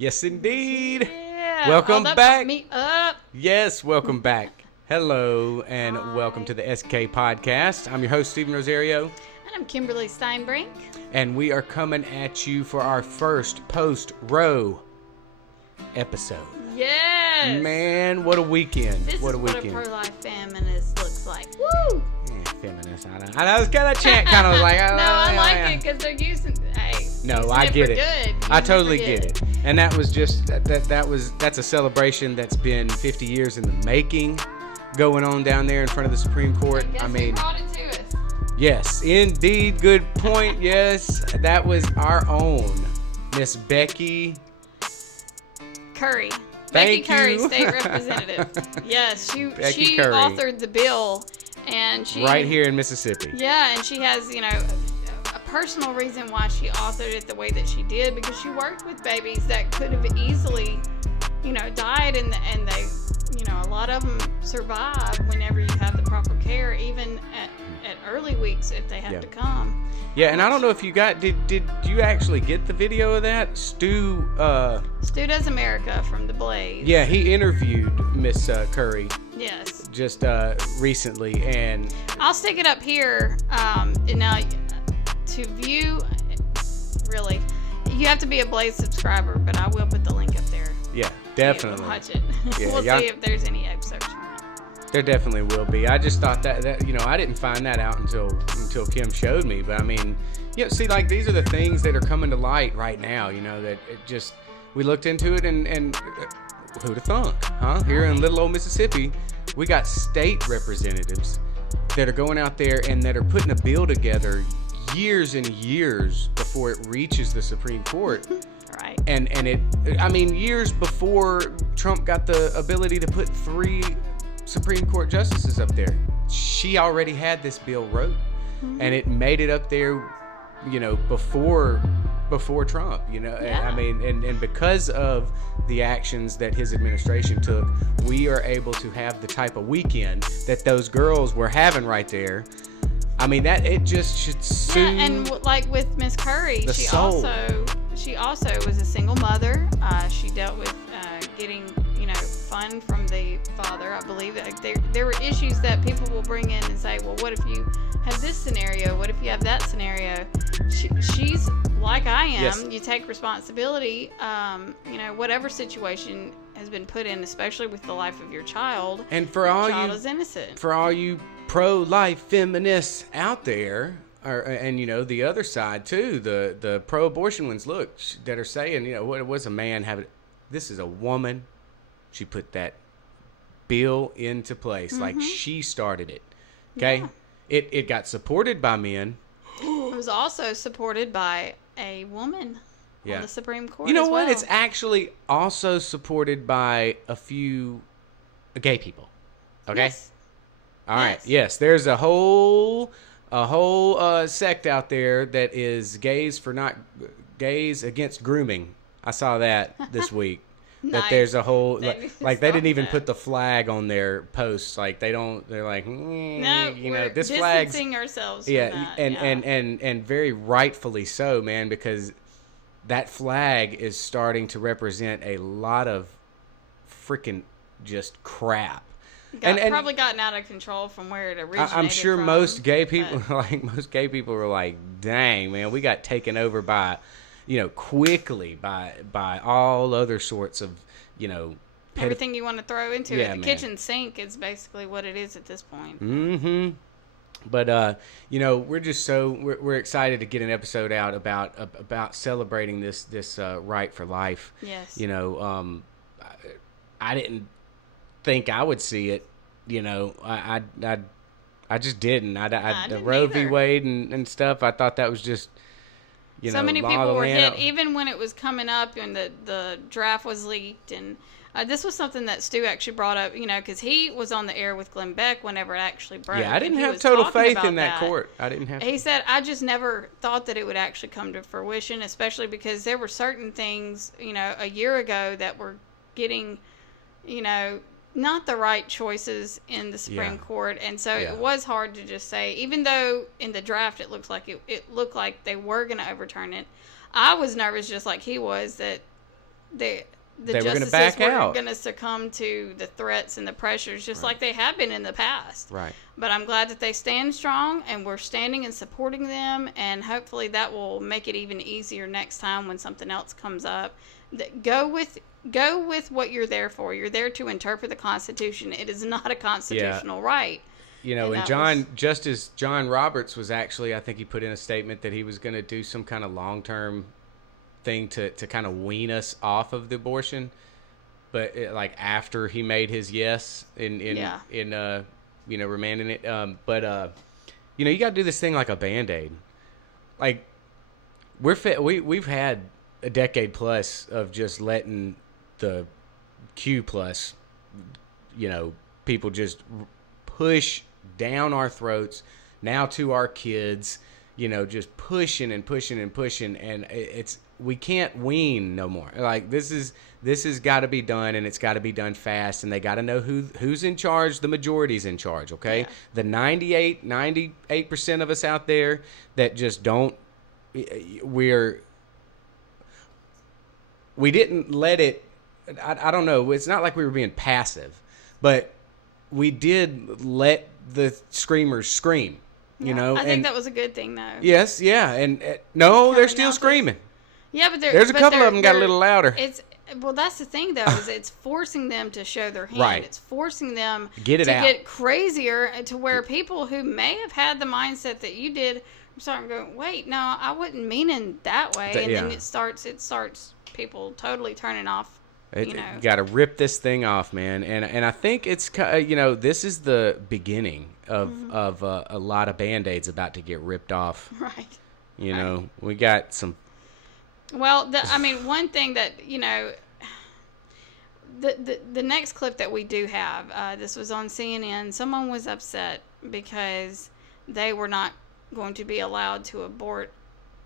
Yes, indeed. Yeah. Welcome back. Me up. Yes, welcome back. Hello, and welcome to the SK Podcast. I'm your host, Stephen Rosario. And I'm Kimberly Steinbrink. And we are coming at you for our first post-Roe episode. Yes. Man, what a weekend. This what is a weekend. what a pro-life feminist looks like. Woo! Yeah, feminist. I know it's kind of chant, kind of like. No, I like it because they're using. Hey. No, I get it. Good. I totally get it. And that was just that's a celebration that's been 50 years in the making, going on down there in front of the Supreme Court. I mean, who brought it to us? Yes, indeed. Good point. Yes, that was our own Miss Becky Curry. Thank Becky Curry, you. State Representative. Yes, she Curry. authored the bill, and she right here in Mississippi. Yeah, and she has a personal reason why she authored it the way that she did, because she worked with babies that could have easily, died, and they, a lot of them survive whenever you have the proper care, even at early weeks if they have to come. Yeah, and I don't know if you did you actually get the video of that? Stu Does America from The Blaze. Yeah, he interviewed Miss Curry. Yes. Just recently, and I'll stick it up here. And now to view, really, you have to be a Blaze subscriber, but I will put the link up there. Yeah, definitely. Watch it. Yeah, we'll see if there's any excerpts from it. There definitely will be. I just thought that I didn't find that out until Kim showed me. But I mean, see, like, these are the things that are coming to light right now. That it just, we looked into it, and who'd have thunk, huh? Here in little old Mississippi, we got state representatives that are going out there and that are putting a bill together years and years before it reaches the Supreme Court. Right. And years before Trump got the ability to put 3 Supreme Court justices up there, she already had this bill wrote, and it made it up there, before Trump, Yeah. and because of the actions that his administration took, we are able to have the type of weekend that those girls were having right there. I mean, that it just should soothe. Yeah, and like with Miss Curry, the she soul. also was a single mother. She dealt with getting fun from the father. I believe that there were issues that people will bring in and say, well, what if you have this scenario? What if you have that scenario? She's like I am. Yes. You take responsibility. Whatever situation has been put in, especially with the life of your child. And for your all child you is innocent. For all you pro-life feminists out there, and the other side too, the pro-abortion ones, look, that are saying, what was a man having? This is a woman. She put that bill into place, like she started it. Okay, Yeah. It got supported by men. It was also supported by a woman on the Supreme Court. You know as what? well. It's actually also supported by a few gay people. Okay. Yes. All right. Yes, there's a whole sect out there that is gays against grooming. I saw that this week. That Nice. there's a whole Maybe like they didn't saw even that. put the flag on their posts. Like they're like No, we're this flag's distancing ourselves from yeah, that. and very rightfully so, man, because that flag is starting to represent a lot of freaking just crap. Probably gotten out of control from where it originated. I'm sure from, most gay people, were like, "Dang, man, we got taken over by, quickly by all other sorts of, everything you want to throw into it. The man. kitchen sink is basically what it is at this point. Mm-hmm. But we're just we're excited to get an episode out about celebrating this right for life. Yes. I didn't think I would see it. I just didn't. I the didn't Roe v. either. Wade and stuff. I thought that was just so many law of people the were land. hit, even when it was coming up and the draft was leaked. And this was something that Stu actually brought up, because he was on the air with Glenn Beck whenever it actually broke. Yeah, I didn't and he have was total talking faith about in that court. I didn't have. He said, I just never thought that it would actually come to fruition, especially because there were certain things, a year ago that were getting, not the right choices in the Supreme Court. And so it was hard to just say, even though in the draft it looked like they were going to overturn it. I was nervous just like he was that the They were gonna justices back were out. going to succumb to the threats and the pressures, just like they have been in the past. Right. But I'm glad that they stand strong, and we're standing and supporting them, and hopefully that will make it even easier next time when something else comes up. Go with what you're there for. You're there to interpret the Constitution. It is not a constitutional right. You know, and Justice John Roberts was actually, I think he put in a statement that he was going to do some kind of long-term thing to kind of wean us off of the abortion, but like after he made his yes in remanding it. You know, you got to do this thing like a Band-Aid. Like we've had a decade plus of just letting the Q plus, you know, people just push down our throats now to our kids, you know, just pushing and pushing and pushing, and we can't wean no more. Like this has got to be done, and it's got to be done fast, and they got to know who's in charge. The majority's in charge, okay? Yeah. The 98% of us out there that just don't, we didn't let it, I don't know, it's not like we were being passive, but we did let the screamers scream, you know. I think that was a good thing, though. Yes, yeah, and no, they're still screaming. Yeah, but there's a couple of them got a little louder. Well, that's the thing, though, is it's forcing them to show their hand. Right. It's forcing them to get crazier, to where people who may have had the mindset that you did are starting to go, wait, no, I wasn't meaning that way, and then it starts people totally turning off. You got to rip this thing off, man, and I think it's, you know, this is the beginning of a lot of Band-Aids about to get ripped off. Right. You know, we got some. Well, one thing that, you know, the next clip that we do have, this was on CNN. Someone was upset because they were not going to be allowed to abort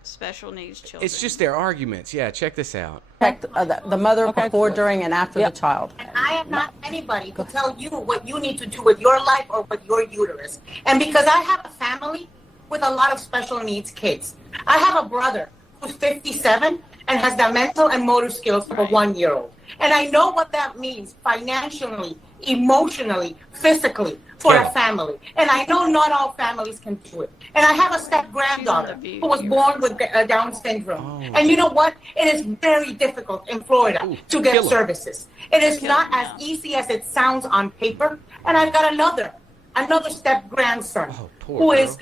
special needs children. It's just their arguments. Yeah, check this out. The mother before, during, and after the child. And I am not anybody to tell you what you need to do with your life or with your uterus. And because I have a family with a lot of special needs kids. I have a brother who's 57 and has the mental and motor skills of a 1-year-old. And I know what that means financially, emotionally, physically for a family. And I know not all families can do it. And I have a step-granddaughter who was born with Down syndrome. And you know what? It is very difficult in Florida to get services. It is not as easy as it sounds on paper. And I've got another step-grandson who is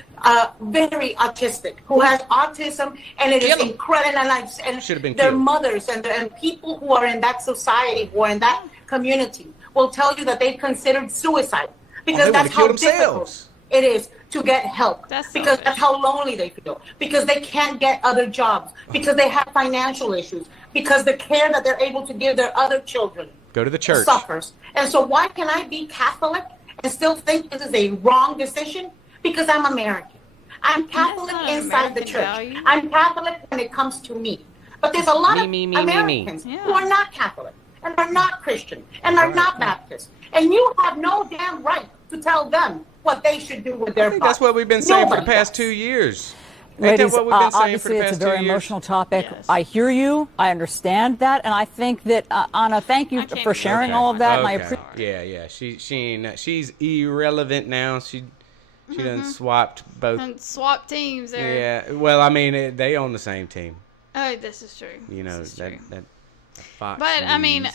very autistic, who has autism, and it is incredible. And their mothers and people who are in that society, who are in that community, will tell you that they've considered suicide because that's how difficult it is to get help. That's how lonely they feel, because they can't get other jobs, because they have financial issues, because the care that they're able to give their other children go to the church suffers. And so why can I be Catholic and still think this is a wrong decision? Because I'm American. I'm Catholic inside the church. Value. I'm Catholic when it comes to me. But there's a lot of Americans who are not Catholic and are not Christian and are not Baptist. And you have no damn right to tell them what they should do with their bodies. That's what we've been saying for the past 2 years. Ladies, obviously it's a very emotional topic. Yes. I hear you. I understand that. And I think that, Anna, thank you for sharing all of that. And I appreciate she's irrelevant now. She done swapped both. And swapped teams there. Yeah. Well, I mean, they own the same team. Oh, this is true. You know, that Fox But, News. I mean,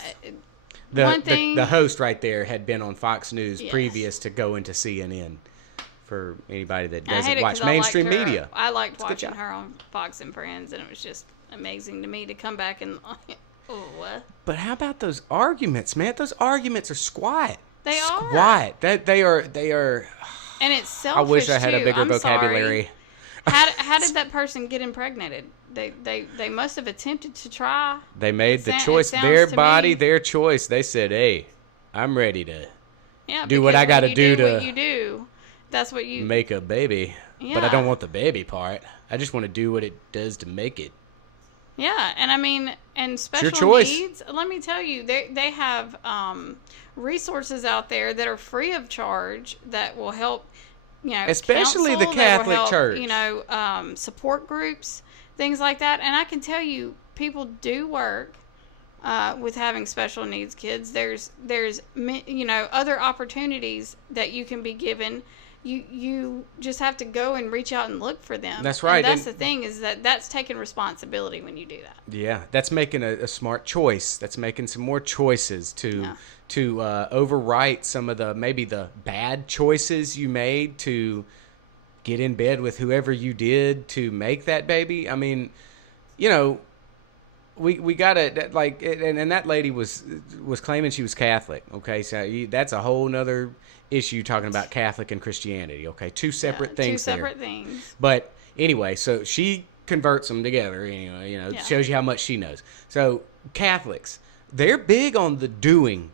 one thing. The host right there had been on Fox News previous to going to CNN. For anybody that doesn't watch mainstream media. I liked watching her on Fox and Friends, and it was just amazing to me to come back and, what? But how about those arguments, man? Those arguments are squat. They are. Squat. They are. And it's selfish, I wish I had a bigger vocabulary. How did that person get impregnated? They must have attempted to try. They made the choice. Their body, their choice. They said, hey, I'm ready to do what I got to do to. What you do. That's what you make a baby, but I don't want the baby part. I just want to do what it does to make it. Yeah, and I mean, and special needs. Let me tell you, they have resources out there that are free of charge that will help. You know, especially the Catholic Church. You know, support groups, things like that. And I can tell you, people do work with having special needs kids. There's other opportunities that you can be given. You just have to go and reach out and look for them. That's right. And that's the thing, is that's taking responsibility when you do that. Yeah, that's making a smart choice. That's making some more choices to overwrite some of maybe the bad choices you made to get in bed with whoever you did to make that baby. I mean, we got it, like, and that lady was claiming she was Catholic. Okay, so that's a whole nother issue, talking about Catholic and Christianity. Okay, two separate things. Two separate things. But anyway, so she converts them together. It shows you how much she knows. So Catholics, they're big on the doing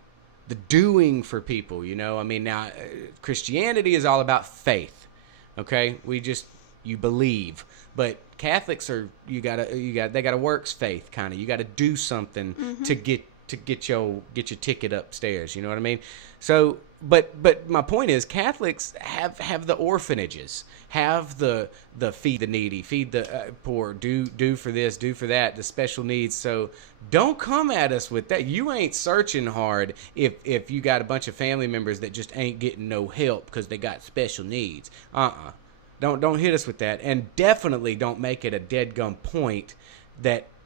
for people. I mean, now Christianity is all about faith. Okay, you believe. But Catholics they got a works faith kind of. You got to do something to get your ticket upstairs. You know what I mean? So, but my point is, Catholics have the orphanages, have the feed the needy, feed the poor, do for this, do for that, the special needs. So don't come at us with that. You ain't searching hard if you got a bunch of family members that just ain't getting no help because they got special needs. Don't hit us with that, and definitely don't make it a dead-gum point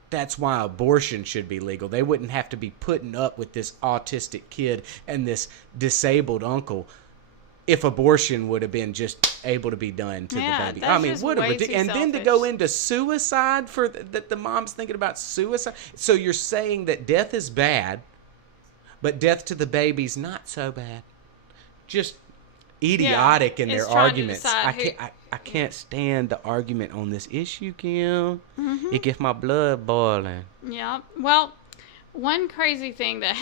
that's why abortion should be legal. They wouldn't have to be putting up with this autistic kid and this disabled uncle if abortion would have been just able to be done to the baby. I mean, what a ridiculous. And then to go into suicide that the mom's thinking about suicide. So you're saying that death is bad, but death to the baby's not so bad. Just idiotic in their arguments. I can't stand the argument on this issue, Kim. It gets my blood boiling. Yeah. Well, one crazy thing that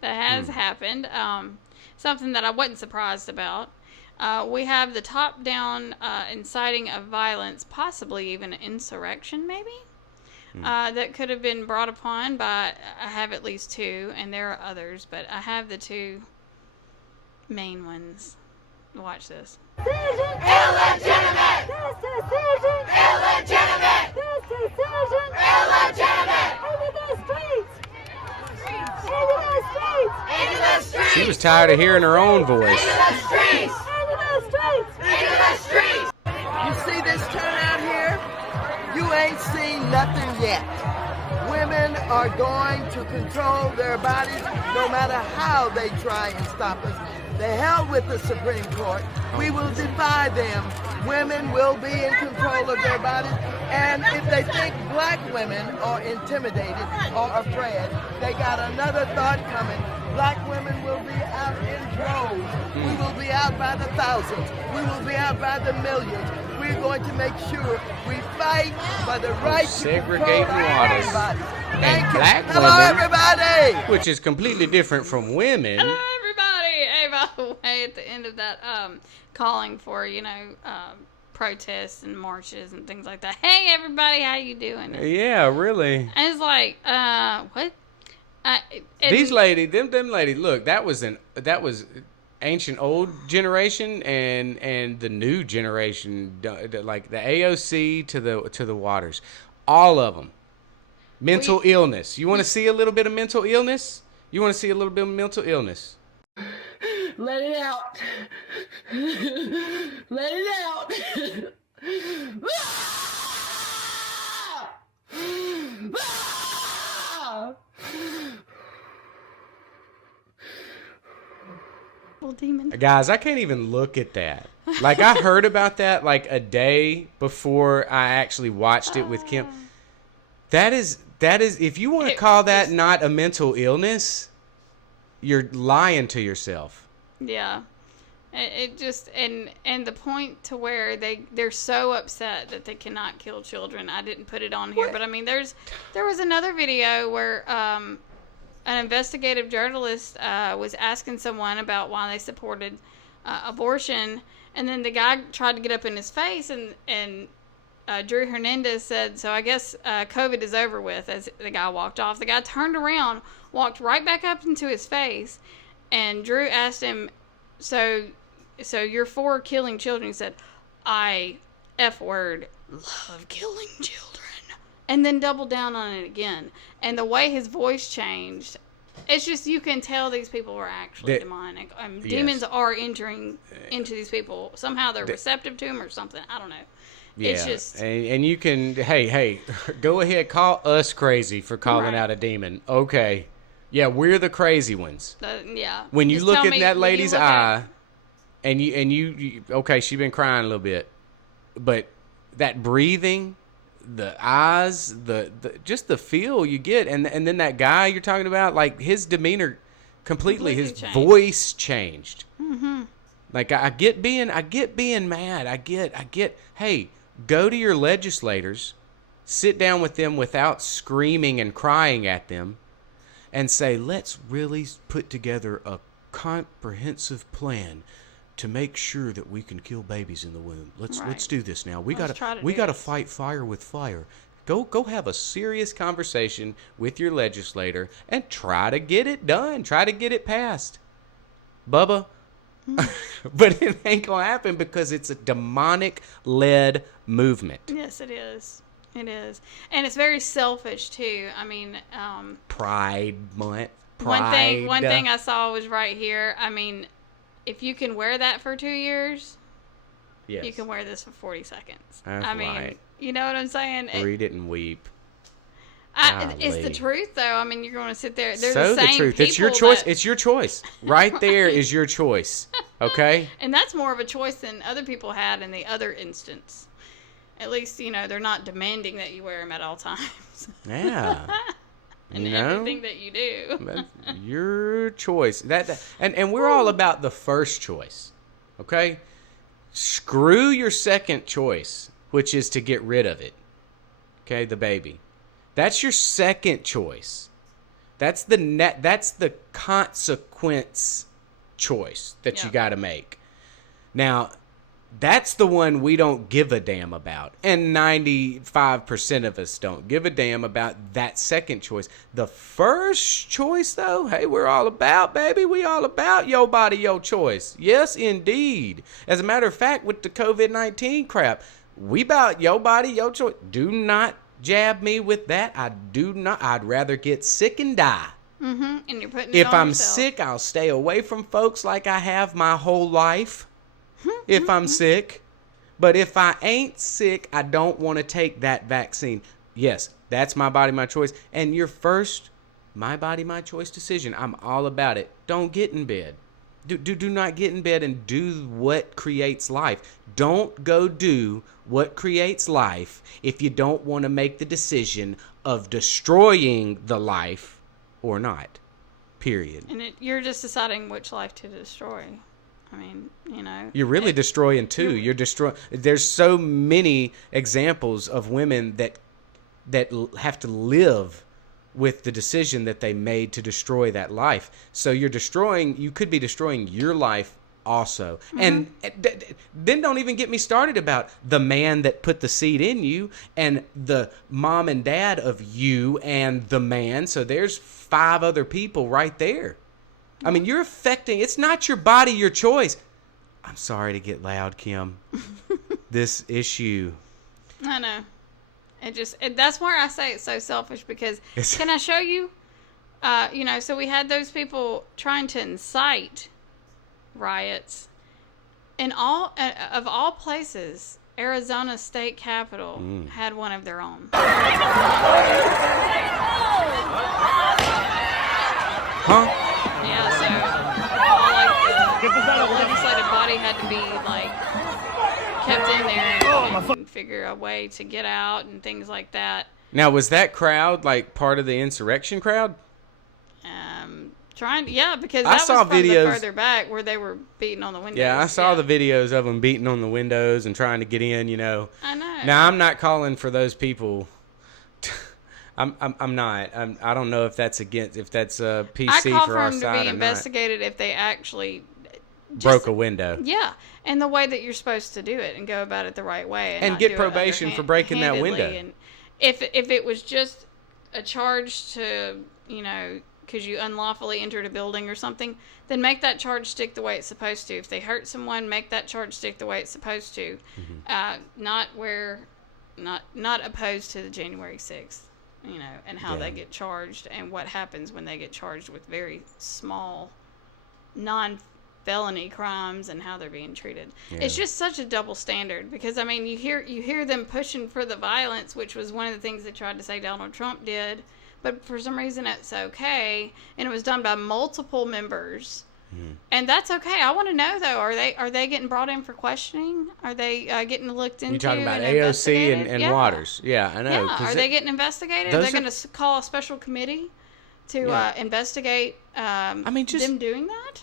has happened, something that I wasn't surprised about, we have the top-down inciting of violence, possibly even an insurrection, maybe, that could have been brought upon by, I have at least two, and there are others, but I have the two main ones. Watch this. Illegitimate! This decision! Illegitimate! This decision! Illegitimate! Into the streets! Into the streets! Into the streets! She was tired of hearing her own voice. Into the streets! Into the streets! Into the streets! You see this turnout here? You ain't seen nothing yet. Women are going to control their bodies no matter how they try and stop us. The hell with the Supreme Court. We will defy them. Women will be in control of their bodies. And if they think black women are intimidated or afraid, they got another thought coming. Black women will be out in droves. We will be out by the thousands. We will be out by the millions. We're going to make sure we fight for the right to control our bodies. Thank you. Black Hello, women, everybody. which is completely different from women. Hello, everybody. Hey, by the way, at the end of that, calling for, protests and marches and things like that. Hey, everybody, how you doing? Yeah, really. And it's like, what? These ladies, them ladies. Look, that was ancient old generation and the new generation, like the AOC to the Waters, all of them. Mental illness. You want to see a little bit of mental illness? You want to see a little bit of mental illness? Let it out. Let it out. Demon. Guys, I can't even look at that. Like, I heard about that like a day before I actually watched it with Kim. That is, if you want to call that not a mental illness, you're lying to yourself. Yeah. It just, and the point to where they're so upset that they cannot kill children. I didn't put it on here, but I mean, there was another video where an investigative journalist was asking someone about why they supported abortion, and then the guy tried to get up in his face, and Drew Hernandez said, so I guess COVID is over with, as the guy walked off. The guy turned around, walked right back up into his face, and Drew asked him, so you're for killing children? He said, I F word love killing children. and then doubled down on it again. And the way his voice changed, it's just, you can tell these people are actually demonic. Demons are entering into these people. Somehow they're receptive to them or something. I don't know. Yeah. It's just... And you can, hey, go ahead, call us crazy for calling out a demon. Okay. Yeah, we're the crazy ones. When you look in that lady's eye, and you okay, she's been crying a little bit, but that breathing, the eyes, the just the feel you get, and then that guy you're talking about, like his demeanor completely his changed. Voice changed. Mm-hmm. Like I get being mad. I get. Hey, go to your legislators, sit down with them without screaming and crying at them, and say, let's really put together a comprehensive plan to make sure that we can kill babies in the womb. Let's do this now. We gotta fight fire with fire. Go have a serious conversation with your legislator and try to get it done. Try to get it passed. Bubba. But it ain't gonna happen because it's a demonic-led movement. Yes, it is. It is. And it's very selfish, too. I mean... Pride Month. One thing I saw was right here. I mean, if you can wear that for 2 years, you can wear this for 40 seconds. That's right. You know what I'm saying? Read it and weep. It's the truth, though. I mean, you're going to sit there. They're so the same truth. People it's your choice. It's your choice. Right there is your choice. Okay? And that's more of a choice than other people had in the other instance. At least, they're not demanding that you wear them at all times. Yeah. And everything that you do. That's your choice. And we're all about the first choice. Okay? Screw your second choice, which is to get rid of it. Okay, the baby. That's your second choice. That's the consequence choice that you got to make. Now, that's the one we don't give a damn about. And 95% of us don't give a damn about that second choice. The first choice, though, hey, we're all about, baby. We all about your body, your choice. Yes, indeed. As a matter of fact, with the COVID-19 crap, we about your body, your choice. Do not jab me with that. I do not. I'd rather get sick and die. Mm-hmm. And you're putting it if on I'm yourself. sick, I'll stay away from folks like I have my whole life. If I'm sick. But if I ain't sick, I don't want to take that vaccine. Yes, that's my body, my choice. And your first my body, my choice decision, I'm all about it. Don't get in bed. Do not get in bed and do what creates life. Don't go do what creates life if you don't want to make the decision of destroying the life or not. Period. And you're just deciding which life to destroy. I mean, You're really destroying two. You're destroying. There's so many examples of women that have to live with the decision that they made to destroy that life. So you could be destroying your life also. Mm-hmm. And then don't even get me started about the man that put the seed in you and the mom and dad of you and the man. So there's 5 other people right there. I mean, you're affecting, it's not your body, your choice. I'm sorry to get loud, Kim. This issue. I know. That's where I say it's so selfish because, can I show you? So we had those people trying to incite riots. And of all places, Arizona State Capitol had one of their own. Huh? Yeah, so the legislative body had to be kept in there and figure a way to get out and things like that. Now, was that crowd part of the insurrection crowd? Because that I saw was from videos the further back where they were beating on the windows. Yeah, I saw the videos of them beating on the windows and trying to get in. I know. Now, I'm not calling for those people. I'm not. I don't know if that's PC for our side or not. I call for them to be investigated if they actually broke a window. Yeah, and the way that you're supposed to do it and go about it the right way. And get probation for breaking that window. And if it was just a charge to, because you unlawfully entered a building or something, then make that charge stick the way it's supposed to. If they hurt someone, make that charge stick the way it's supposed to. Mm-hmm. Not where not opposed to the January 6th, and how they get charged and what happens when they get charged with very small non-felony crimes and how they're being treated. Yeah. It's just such a double standard because, you hear them pushing for the violence, which was one of the things they tried to say Donald Trump did, but for some reason it's okay, and it was done by multiple members. And that's okay. I want to know though, are they getting brought in for questioning? Are they getting looked into? You're talking about AOC and Waters. Yeah, I know. Yeah. Are they getting investigated? Are they going to call a special committee to investigate them doing that?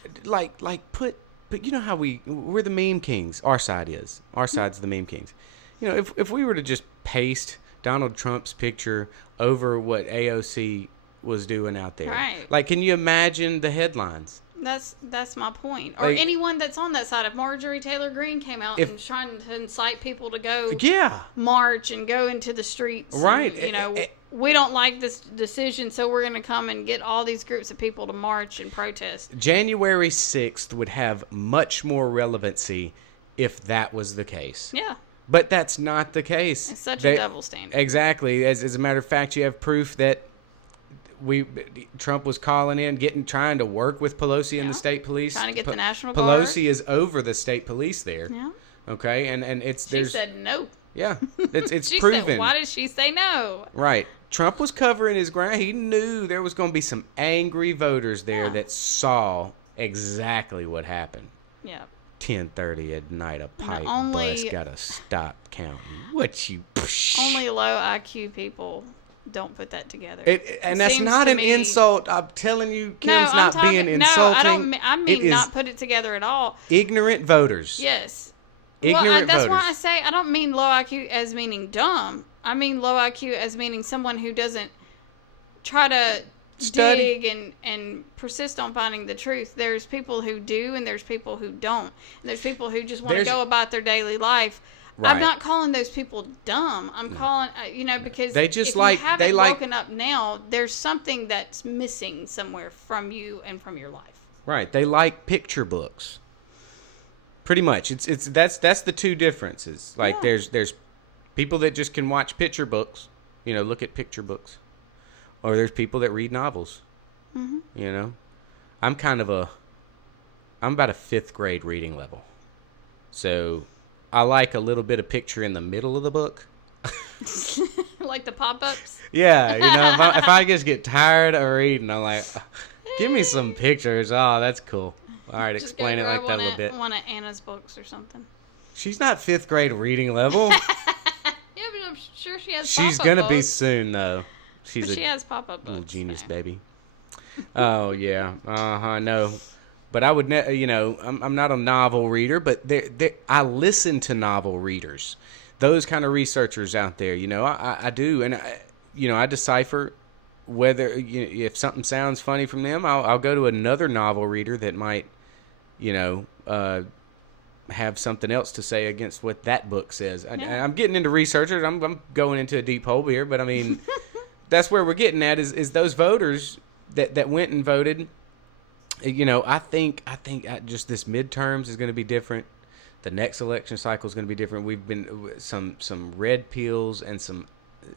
But you know how we're the meme kings. Our side's the meme kings. If we were to just paste Donald Trump's picture over what AOC was doing out there. Right. Can you imagine the headlines? That's my point. Or anyone that's on that side. If Marjorie Taylor Greene came out and trying to incite people to go march and go into the streets. Right. And, we don't like this decision, so we're going to come and get all these groups of people to march and protest. January 6th would have much more relevancy if that was the case. Yeah. But that's not the case. It's such a double standard. Exactly. As a matter of fact, you have proof that Trump was calling in, trying to work with Pelosi and the state police. Trying to get the National Guard. Pelosi is over the state police there. Yeah. Okay, and she said no. Yeah, it's she proven. Said, why did she say no? Right. Trump was covering his ground. He knew there was going to be some angry voters there that saw exactly what happened. Yeah. 10:30 at night, a pipe bus got to stop counting. Only low IQ people don't put that together. And that's not an insult. I'm telling you, Kim's not being insulting. No, I mean not put it together at all. Ignorant voters. Yes. Ignorant that's voters. why I say I don't mean low IQ as meaning dumb. I mean low IQ as meaning someone who doesn't try to dig and persist on finding the truth. There's people who do, and there's people who don't. And there's people who just want to go about their daily life. Right. I'm not calling those people dumb. I'm calling, because they just if you haven't woken up now, there's something that's missing somewhere from you and from your life. Right. They like picture books. Pretty much. That's the two differences. There's people that just can watch picture books, look at picture books. Or there's people that read novels. Mm-hmm. I'm about a 5th grade reading level. So I like a little bit of picture in the middle of the book. Like the pop-ups? Yeah, if I just get tired of reading, I'm like, give me some pictures. Oh, that's cool. All right, just explain it like that a little bit. One of Anna's books or something. She's not 5th grade reading level. Yeah, but I'm sure she has She's pop-up going to books. be soon, though. She has pop-up books. Little genius, baby. Oh, yeah. No. But I would, I'm not a novel reader, but I listen to novel readers. Those kind of researchers out there, I do. And, I decipher whether, if something sounds funny from them, I'll go to another novel reader that might, have something else to say against what that book says. Yeah. I'm getting into researchers. I'm going into a deep hole here, but I mean, that's where we're getting at is those voters that went and voted. I think just this midterms is going to be different. The next election cycle is going to be different. We've been some red pills and some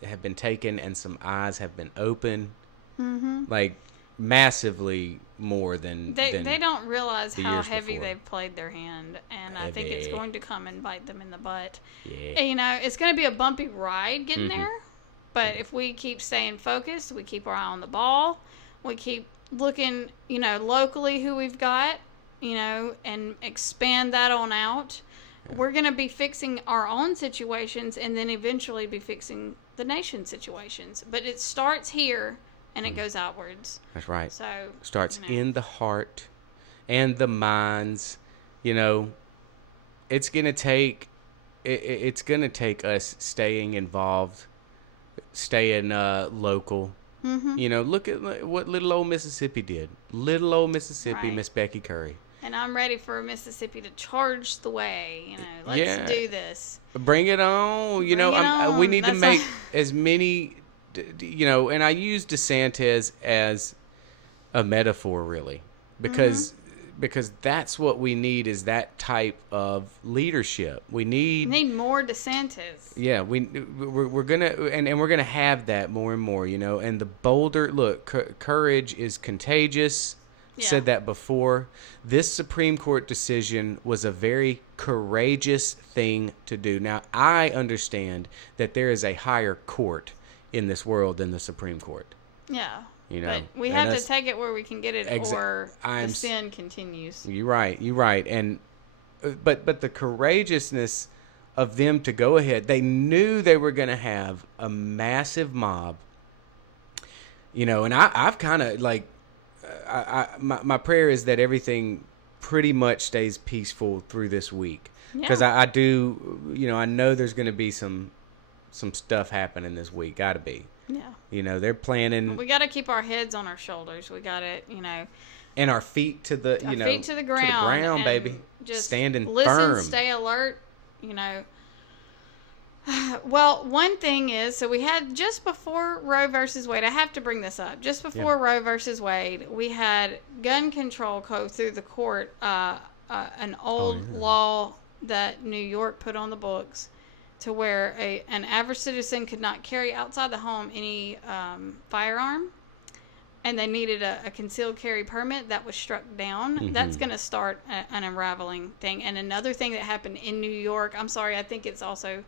have been taken and some eyes have been open, like massively more than they don't realize how heavy they've played their hand, and I think it's going to come and bite them in the butt. Yeah, and, it's going to be a bumpy ride getting there, but if we keep staying focused, we keep our eye on the ball, we keep looking, locally who we've got, and expand that on out. We're going to be fixing our own situations and then eventually be fixing the nation's situations. But it starts here and it goes outwards. That's right. So starts in the heart and the minds. It's going to take us staying involved, staying local. Look at what little old Mississippi did. Little old Mississippi, right. Miss Becky Curry. And I'm ready for Mississippi to charge the way. Let's do this. Bring it on. We need to make as many, and I use DeSantis as a metaphor, really. Because because that's what we need, is that type of leadership. We need more DeSantis. Yeah, we're gonna and we're gonna have that more and more, you know. And the bolder courage is contagious. Yeah. Said that before. This Supreme Court decision was a very courageous thing to do. Now, I understand that there is a higher court in this world than the Supreme Court. Yeah. You know, but we have to take it where we can get it, or the sin continues. You're right. And but the courageousness of them to go ahead, they knew they were going to have a massive mob. You know, and I've kind of like, my prayer is that everything pretty much stays peaceful through this week, because I do, you know, I know there's going to be some stuff happening this week. Got to be. Yeah. You know, they're planning. We got to keep our heads on our shoulders. We got to, you know. And our feet to the, feet to the ground, baby. Just standing listen, firm. Stay alert, you know. Well, one thing is, so we had just before Roe versus Wade, I have to bring this up. Just before Roe versus Wade, we had gun control go through the court, an old law that New York put on the books, to where an average citizen could not carry outside the home any firearm, and they needed a concealed carry permit. That was struck down. Mm-hmm. That's going to start an unraveling thing. And another thing that happened in New York, I'm sorry, I think it's also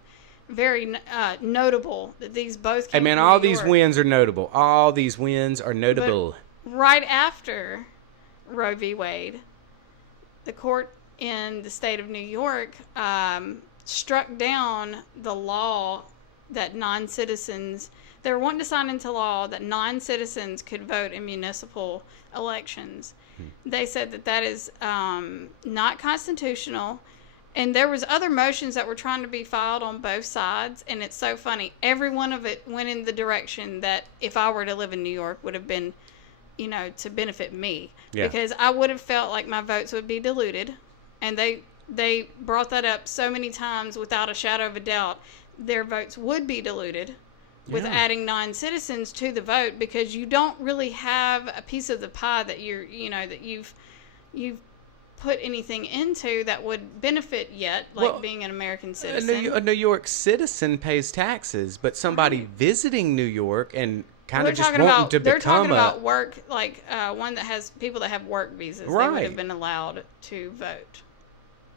very notable that these both came from all New these York. Wins are notable. All these wins are notable. But right after Roe v. Wade, the court in the state of New York struck down the law that non-citizens, they were wanting to sign into law that non-citizens could vote in municipal elections. They said that is not constitutional, and there was other motions that were trying to be filed on both sides, and it's so funny. Every one of it went in the direction that if I were to live in New York would have been, you know, to benefit me, because I would have felt like my votes would be diluted, and they brought that up so many times without a shadow of a doubt. Their votes would be diluted with adding non-citizens to the vote, because you don't really have a piece of the pie that you've put anything into that would benefit yet, like being an American citizen. A New York citizen pays taxes, but somebody visiting New York and kind of just wanting to become they're talking about work, like one that has people that have work visas. Right. They would have been allowed to vote.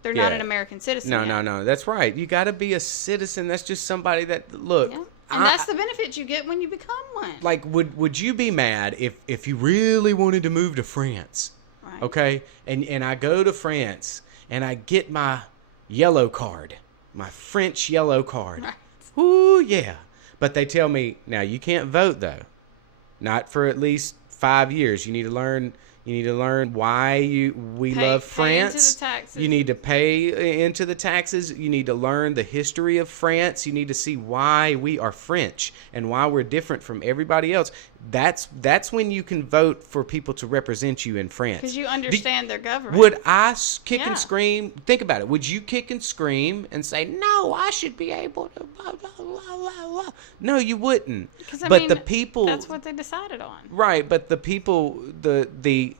They're not an American citizen. No. That's right. You got to be a citizen. That's just somebody that, look. Yeah. And that's the benefit you get when you become one. Like, would you be mad if you really wanted to move to France? Right. Okay? And I go to France and I get my yellow card, my French yellow card. Right. Ooh, yeah. But they tell me, now you can't vote, though. Not for at least 5 years. You need to learn why we love France. Into the taxes. You need to pay into the taxes. You need to learn the history of France. You need to see why we are French and why we're different from everybody else. That's when you can vote for people to represent you in France. Because you understand their government. Would I kick and scream? Think about it. Would you kick and scream and say, no, I should be able to blah, blah, blah, blah, blah? No, you wouldn't. But the people... That's what they decided on. Right, but the people, the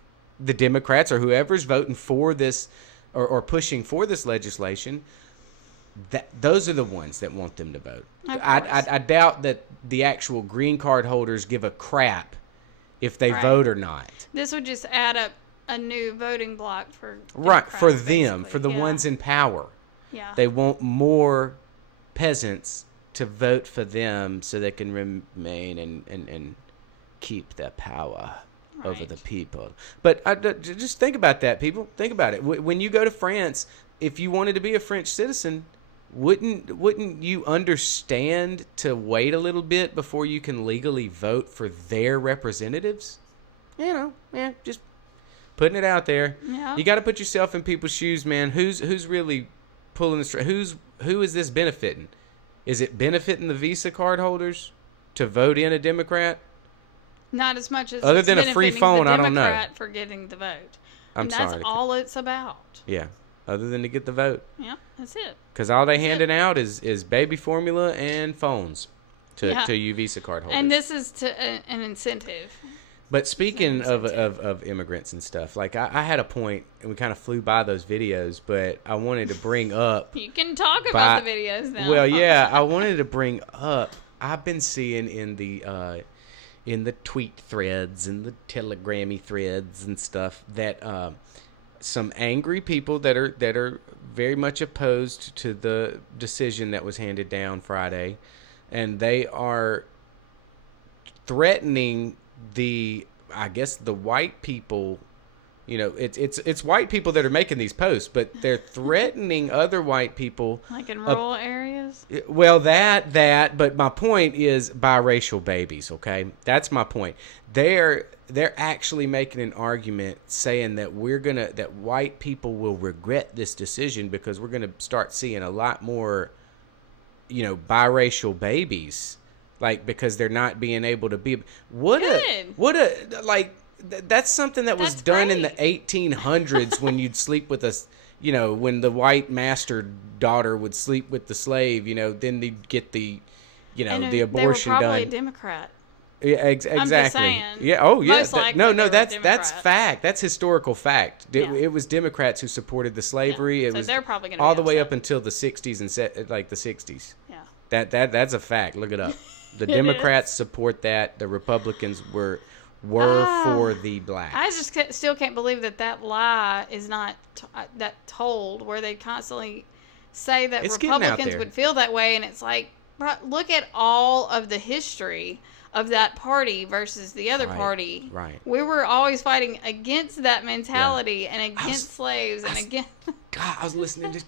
Democrats or whoever's voting for this or pushing for this legislation, those are the ones that want them to vote. I doubt that the actual green card holders give a crap if they vote or not. This would just add up a new voting block for Democrats, for them, for the ones in power. Yeah. They want more peasants to vote for them so they can remain and keep their power over the people. But just think about that, people. Think about it. When you go to France, if you wanted to be a French citizen, wouldn't you understand to wait a little bit before you can legally vote for their representatives? You know, just putting it out there. Yeah. You got to put yourself in people's shoes, man. Who's really pulling the strings? Who is this benefiting? Is it benefiting the Visa card holders to vote in a Democrat? Not as much as other than a free phone. I don't know. For getting the vote. I'm sorry. That's all it's about. Yeah. Other than to get the vote. Yeah, that's it. Because all they handing out is baby formula and phones to you Visa card holders. And this is an incentive. But speaking of immigrants and stuff, like I had a point, and we kind of flew by those videos, but I wanted to bring up. You can talk about the videos now. Well, yeah, I wanted to bring up. I've been seeing in the tweet threads and the telegrammy threads and stuff that some angry people that are very much opposed to the decision that was handed down Friday, and they are threatening the white people. You know, it's white people that are making these posts, but they're threatening other white people, like in rural areas. Well, but my point is biracial babies. Okay, that's my point. They're actually making an argument saying that that white people will regret this decision because we're gonna start seeing a lot more, biracial babies, like because they're not being able to be that's something that was done in the 1800s when you'd sleep with when the white master daughter would sleep with the slave, then they'd get the the abortion done. They were probably a Democrat. Yeah, exactly. I'm just saying. Yeah. Oh, yeah. Most likely That's fact. That's historical fact. Yeah. It was Democrats who supported the slavery. Yeah. It was they're probably going to all the way up until the 60s and the 60s. Yeah. That's a fact. Look it up. The Democrats support that. The Republicans were for the blacks. I just still can't believe that lie is not that told, where they constantly say that Republicans would feel that way, and it's like, look at all of the history of that party versus the other party. Right. We were always fighting against that mentality and against slaves and against. God, I was listening to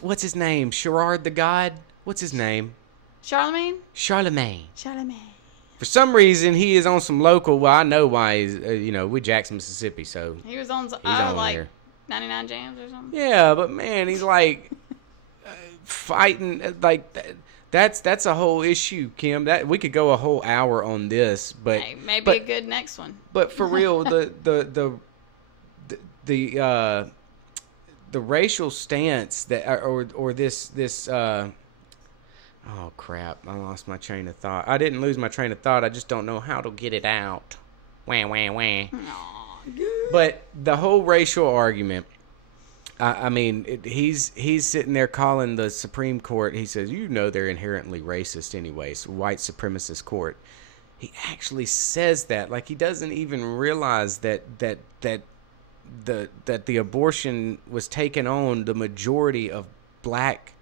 what's his name? Sherrod the God? What's his name? Charlemagne. For some reason, he is on some local. Well, I know why he's. We Jackson, Mississippi, so he was on. Like here. 99 Jams or something. Yeah, but man, he's like fighting like. That's a whole issue, Kim. That we could go a whole hour on this, but maybe a good next one. But for real, the racial stance that or this oh crap! I lost my train of thought. I didn't lose my train of thought. I just don't know how to get it out. Wah wah wah. But the whole racial argument. I mean, he's sitting there calling the Supreme Court. He says, they're inherently racist anyways, white supremacist court. He actually says that, like he doesn't even realize that the abortion was taken on the majority of black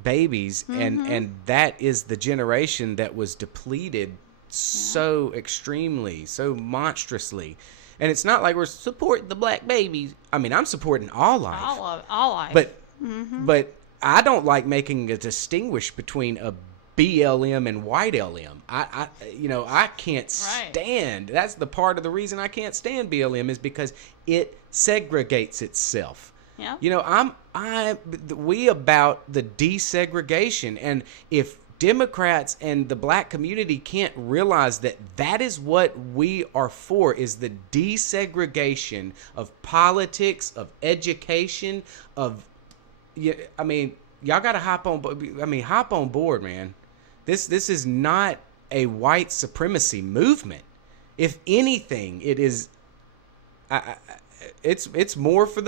babies, and that is the generation that was depleted so extremely, so monstrously. And it's not like we're supporting the black babies. I mean, I'm supporting all life. All life. But I don't like making a distinguish between a BLM and white LM. I can't stand. That's the part of the reason I can't stand BLM is because it segregates itself. Yeah. We about the desegregation, and if Democrats and the black community can't realize that is what we are for, is the desegregation of politics, of education, y'all got to hop on board, man. This is not a white supremacy movement. If anything, it is it's more for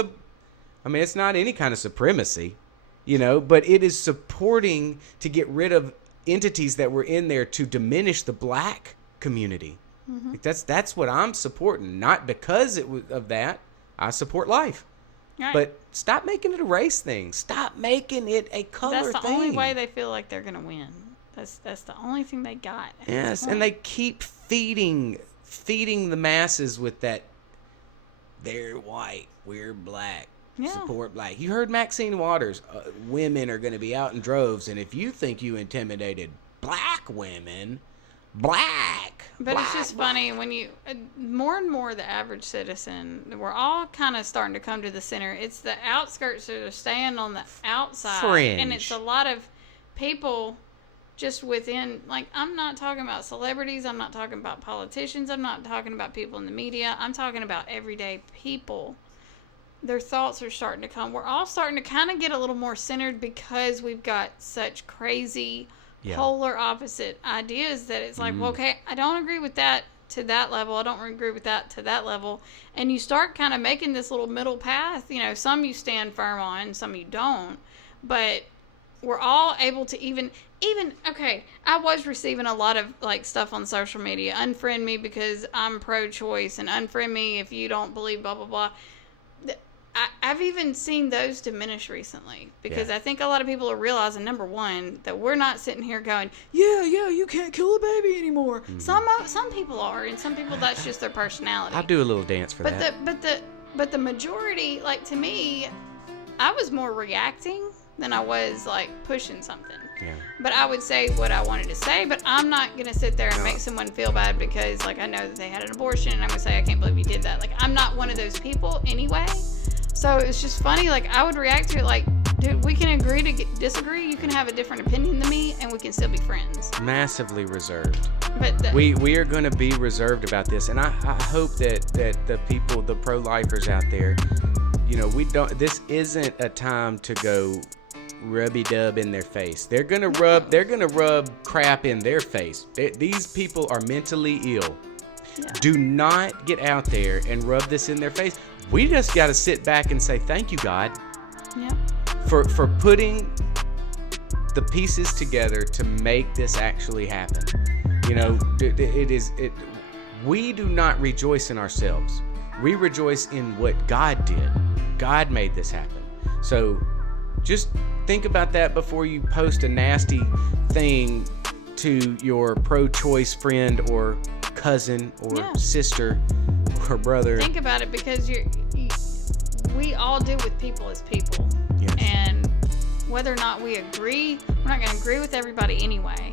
it's not any kind of supremacy. But it is supporting to get rid of entities that were in there to diminish the black community. Mm-hmm. That's what I'm supporting, not because of that. I support life. Right. But stop making it a race thing. Stop making it a color thing. That's the only way they feel like they're going to win. That's the only thing they got. Yes, and they keep feeding the masses with that they're white, we're black. Yeah. Support black. You heard Maxine Waters. Women are going to be out in droves, and if you think you intimidated black women, it's just funny when you more and more the average citizen, we're all kind of starting to come to the center. It's the outskirts that are staying on the outside, fringe. And it's a lot of people just within. Like, I'm not talking about celebrities. I'm not talking about politicians. I'm not talking about people in the media. I'm talking about everyday people. Their thoughts are starting to come. We're all starting to kind of get a little more centered because we've got such crazy polar opposite ideas that it's like, well, okay, I don't agree with that to that level. I don't agree with that to that level. And you start kind of making this little middle path. You know, some you stand firm on, some you don't. But we're all able to even okay, I was receiving a lot of like stuff on social media. Unfriend me because I'm pro-choice, and unfriend me if you don't believe blah, blah, blah. I've even seen those diminish recently because I think a lot of people are realizing, number one, that we're not sitting here going, yeah, you can't kill a baby anymore. Mm-hmm. Some people are, and some people that's just their personality. I'll do a little dance for that. But the majority, like to me, I was more reacting than I was like pushing something. Yeah. But I would say what I wanted to say, but I'm not gonna sit there and make someone feel bad because like I know that they had an abortion, and I'm gonna say I can't believe you did that. Like I'm not one of those people anyway. So it's just funny, like, I would react to it like, dude, we can agree to disagree. You can have a different opinion than me, and we can still be friends. Massively reserved. But we are going to be reserved about this, and I hope that the people, the pro-lifers out there, you know, this isn't a time to go rubby-dub in their face. They're going to rub crap in their face. These people are mentally ill. Yeah. Do not get out there and rub this in their face. We just got to sit back and say thank you, God, for putting the pieces together to make this actually happen. You know, we do not rejoice in ourselves. We rejoice in what God did. God made this happen. So just think about that before you post a nasty thing to your pro-choice friend or cousin or sister or brother. Think about it, because we all deal with people as people. Yes. And whether or not we agree, we're not going to agree with everybody anyway.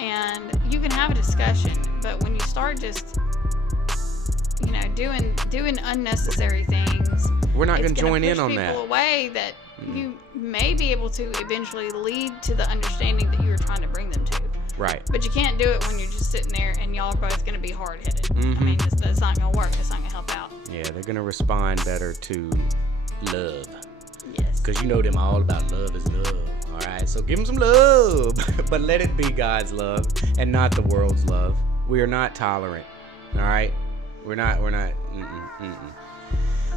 And you can have a discussion, but when you start just, you know, doing unnecessary things, we're not going to join in on that. People away that you may be able to eventually lead to the understanding that you were trying to bring them to. Right. But you can't do it when you're just sitting there and y'all are both going to be hard-headed. Mm-hmm. I mean, that's not going to work. That's not going to help out. Yeah, they're going to respond better to love. Yes. Because you know them all about love is love. All right, so give them some love. But let it be God's love and not the world's love. We are not tolerant. All right? We're not.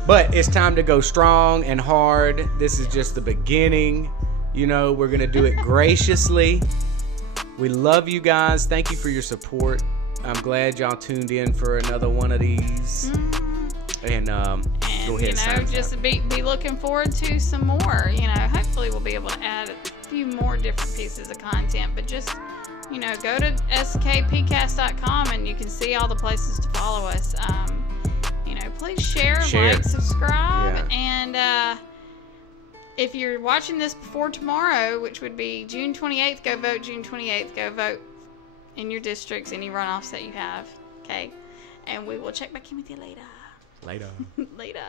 But it's time to go strong and hard. This is just the beginning. You know, we're going to do it graciously. We love you guys. Thank you for your support. I'm glad y'all tuned in for another one of these. And go ahead. You know, just be looking forward to some more. You know, hopefully we'll be able to add a few more different pieces of content. But just, you know, go to skpcast.com and you can see all the places to follow us. You know, please share, like, subscribe, and if you're watching this before tomorrow, which would be June 28th, go vote June 28th. Go vote in your districts, any runoffs that you have. Okay? And we will check back in with you later. Later. Later.